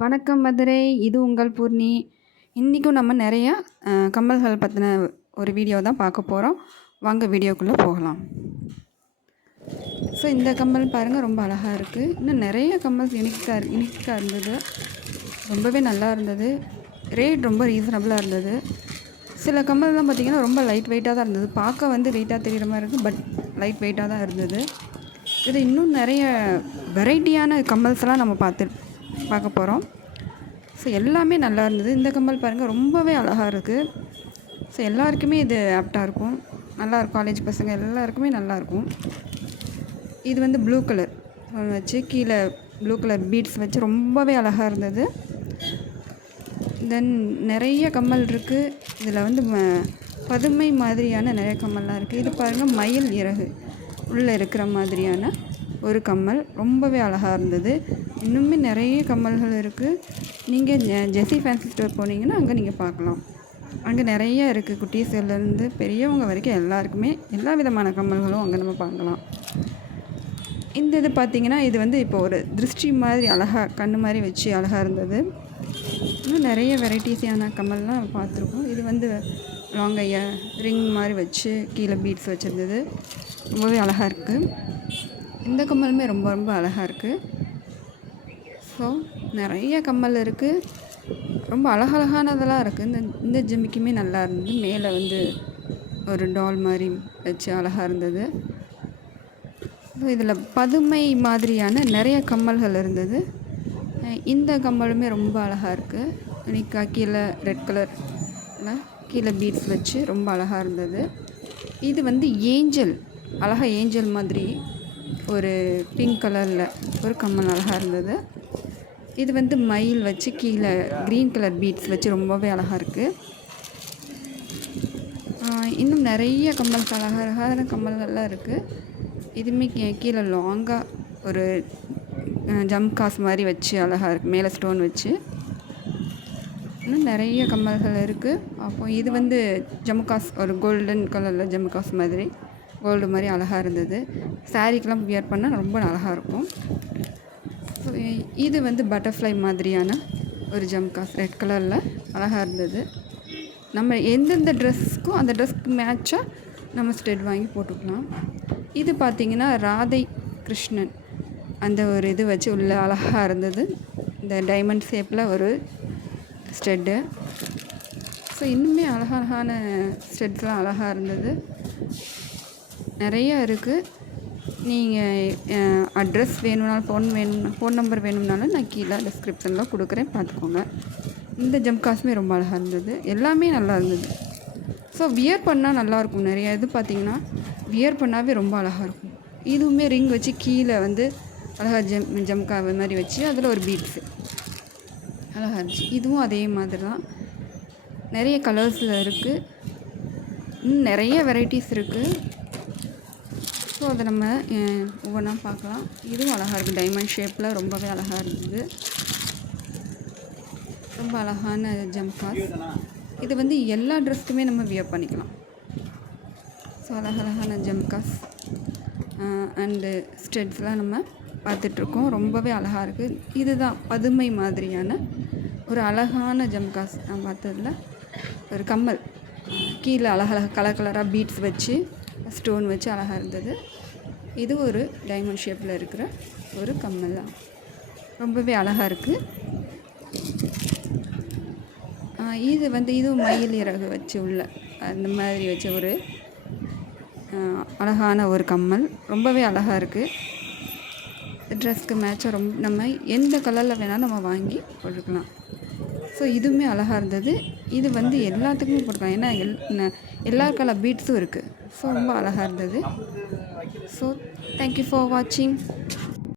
வணக்கம் மதுரை. இது உங்கள் பூர்ணி. இன்றைக்கும் நம்ம நிறையா கம்மல்கள் பற்றின ஒரு வீடியோ தான் பார்க்க போகிறோம். வாங்க வீடியோக்குள்ளே போகலாம். ஸோ இந்த கம்மல் பாருங்கள், ரொம்ப அழகாக இருக்குது. இன்னும் நிறைய கம்மல்ஸ் யூனிக்காக இருந்தது. ரொம்பவே நல்லா இருந்தது. ரேட் ரொம்ப ரீசனபிளாக இருந்தது. சில கம்மல்லாம் பார்த்திங்கன்னா ரொம்ப லைட் வெயிட்டாக தான் இருந்தது. பார்க்க வெயிட்டாக தெரிகிற மாதிரி இருக்குது, பட் லைட் வெயிட்டாக தான் இருந்தது. இது இன்னும் நிறைய வெரைட்டியான கம்மல்ஸ்லாம் நம்ம பார்க்க போகிறோம். ஸோ எல்லாமே நல்லா இருந்தது. இந்த கம்மல் பாருங்கள், ரொம்பவே அழகாக இருக்குது. ஸோ எல்லாருக்குமே இது ஆப்டாக இருக்கும். நல்லாயிருக்கும். காலேஜ் பசங்க எல்லாருக்குமே நல்லாயிருக்கும். இது ப்ளூ கலர் வச்சு கீழே ப்ளூ கலர் பீட்ஸ் வச்சு ரொம்பவே அழகாக இருந்தது. தென் நிறைய கம்மல் இருக்குது. இதில் பதுமை மாதிரியான நிறைய கம்மல்லாம் இருக்குது. இது பாருங்கள், மயில் இறகு உள்ளே இருக்கிற மாதிரியான ஒரு கம்மல் ரொம்பவே அழகாக இருந்தது. இன்னுமே நிறைய கம்மல்கள் இருக்குது. நீங்கள் ஜெஸி ஃபேன்சி ஸ்டோர் போனீங்கன்னா அங்கே நீங்கள் பார்க்கலாம். அங்கே நிறைய இருக்குது. குட்டீஸ்லேருந்து பெரியவங்க வரைக்கும் எல்லாருக்குமே எல்லா விதமான கம்மல்களும் அங்கே நம்ம பார்க்கலாம். இது பார்த்திங்கன்னா, இது இப்போ ஒரு திருஷ்டி மாதிரி அழகாக கண்ணு மாதிரி வச்சு அழகாக இருந்தது. இன்னும் நிறைய வெரைட்டிஸான கம்மல்லாம் பார்த்துருக்கோம். இது லாங்கைய ரிங் மாதிரி வச்சு கீழே பீட்ஸ் வச்சுருந்தது. ரொம்பவே அழகாக இருக்குது. இந்த கம்மலுமே ரொம்ப ரொம்ப அழகாக இருக்குது. ஸோ நிறைய கம்மல் இருக்குது. ரொம்ப அழகழகானதெல்லாம் இருக்குது. இந்த ஜிமிக்குமே நல்லா இருந்தது. மேலே ஒரு டால் மாதிரி வச்சு அழகாக இருந்தது. ஸோ இதில் பதுமை மாதிரியான நிறைய கம்மல்கள் இருந்தது. இந்த கம்மலுமே ரொம்ப அழகாக இருக்குது. யூனிக்காக கீழே ரெட் கலரில் கீழே பீட்ஸ் வச்சு ரொம்ப அழகாக இருந்தது. இது ஏஞ்சல், அழகாக ஏஞ்சல் மாதிரி ஒரு பிங்க் கலரில் ஒரு கம்மல் அழகாக இருந்தது. இது மயில் வச்சு கீழே க்ரீன் கலர் பீட்ஸ் வச்சு ரொம்பவே அழகாக இருக்குது. இன்னும் நிறைய கம்மல்கள் அழகான கம்மல்கள்லாம் இருக்குது. இதுவுமே கீழே லாங்காக ஒரு ஜம்காஸ் மாதிரி வச்சு அழகாக இருக்குது. மேலே ஸ்டோன் வச்சு இன்னும் நிறைய கம்மல்கள் இருக்குது. அப்போ இது ஜம்காஸ், ஒரு கோல்டன் கலரில் ஜம்காஸ் மாதிரி கோல்டு மாதிரி அழகாக இருந்தது. சாரீக்கெலாம் வியர் பண்ணால் ரொம்ப அழகாக இருக்கும். ஸோ இது பட்டர்ஃப்ளை மாதிரியான ஒரு ஜம்காஸ் ரெட் கலரில் அழகாக இருந்தது. நம்ம எந்தெந்த ட்ரெஸ்ஸுக்கும் அந்த ட்ரெஸ்க்கு மேட்சாக நம்ம ஸ்டெட் வாங்கி போட்டுக்கலாம். இது பார்த்திங்கன்னா ராதை கிருஷ்ணன் அந்த ஒரு இது வச்சு உள்ள அழகாக இருந்தது. இந்த டைமண்ட் ஷேப்பில் ஒரு ஸ்டெட்டு. ஸோ இன்னுமே அழகான ஸ்டெட்ஸ்லாம் அழகாக இருந்தது. நிறையா இருக்குது. நீங்கள் அட்ரஸ் வேணும்னாலும் ஃபோன் நம்பர் வேணும்னாலும் நான் கீழே டிஸ்கிரிப்ஷனில் கொடுக்குறேன், பார்த்துக்கோங்க. இந்த ஜம்காஸுமே ரொம்ப அழகாக இருந்தது. எல்லாமே நல்லா இருந்தது. ஸோ வியர் பண்ணால் நல்லாயிருக்கும். நிறையா இது பார்த்திங்கன்னா வியர் பண்ணாவே ரொம்ப அழகாக இருக்கும். இதுவுமே ரிங் வச்சு கீழே அழகாக ஜம்கா மாதிரி வச்சு அதில் ஒரு பீட்ஸு அழகாக இருந்துச்சு. இதுவும் அதே மாதிரி தான். நிறைய கலர்ஸில் இருக்குது. இன்னும் நிறைய வெரைட்டிஸ் இருக்குது. ஸோ அதை நம்ம ஒவ்வொன்றா பார்க்கலாம். இதுவும் அழகாக இருக்குது. டைமண்ட் ஷேப்பில் ரொம்பவே அழகாக இருந்தது. ரொம்ப அழகான ஜம்காஸ். இது எல்லா ட்ரெஸ்க்குமே நம்ம வியர் பண்ணிக்கலாம். ஸோ அழகழகான ஜம்காஸ் அண்டு ஸ்டெட்ஸ்லாம் நம்ம பார்த்துட்ருக்கோம். ரொம்பவே அழகாக இருக்குது. இதுதான் பதுமை மாதிரியான ஒரு அழகான ஜம்காஸ். நான் பார்த்ததில் ஒரு கம்மல் கீழே அழகழகாக கலர் கலராக பீட்ஸ் வச்சு ஸ்டோன் வச்சு அழகாக இருந்தது. இது ஒரு டைமண்ட் ஷேப்பில் இருக்கிற ஒரு கம்மல் தான். ரொம்பவே அழகாக இருக்குது. இதுவும் மயில் இறகு வச்சு உள்ள அந்த மாதிரி வச்ச ஒரு அழகான ஒரு கம்மல். ரொம்பவே அழகாக இருக்குது. ட்ரெஸ்க்கு மேட்சாக நம்ம எந்த கலரில் வேணாலும் நம்ம வாங்கி போட்டுக்கலாம். ஸோ இதுவுமே அழகாக இருந்தது. இது எல்லாத்துக்குமே போட்டுக்கலாம். ஏன்னா எல்லா கலர் பீட்ஸும் இருக்குது. ஸோ ரொம்ப அழகாக இருந்தது. ஸோ தேங்க்யூ ஃபார் வாட்சிங்.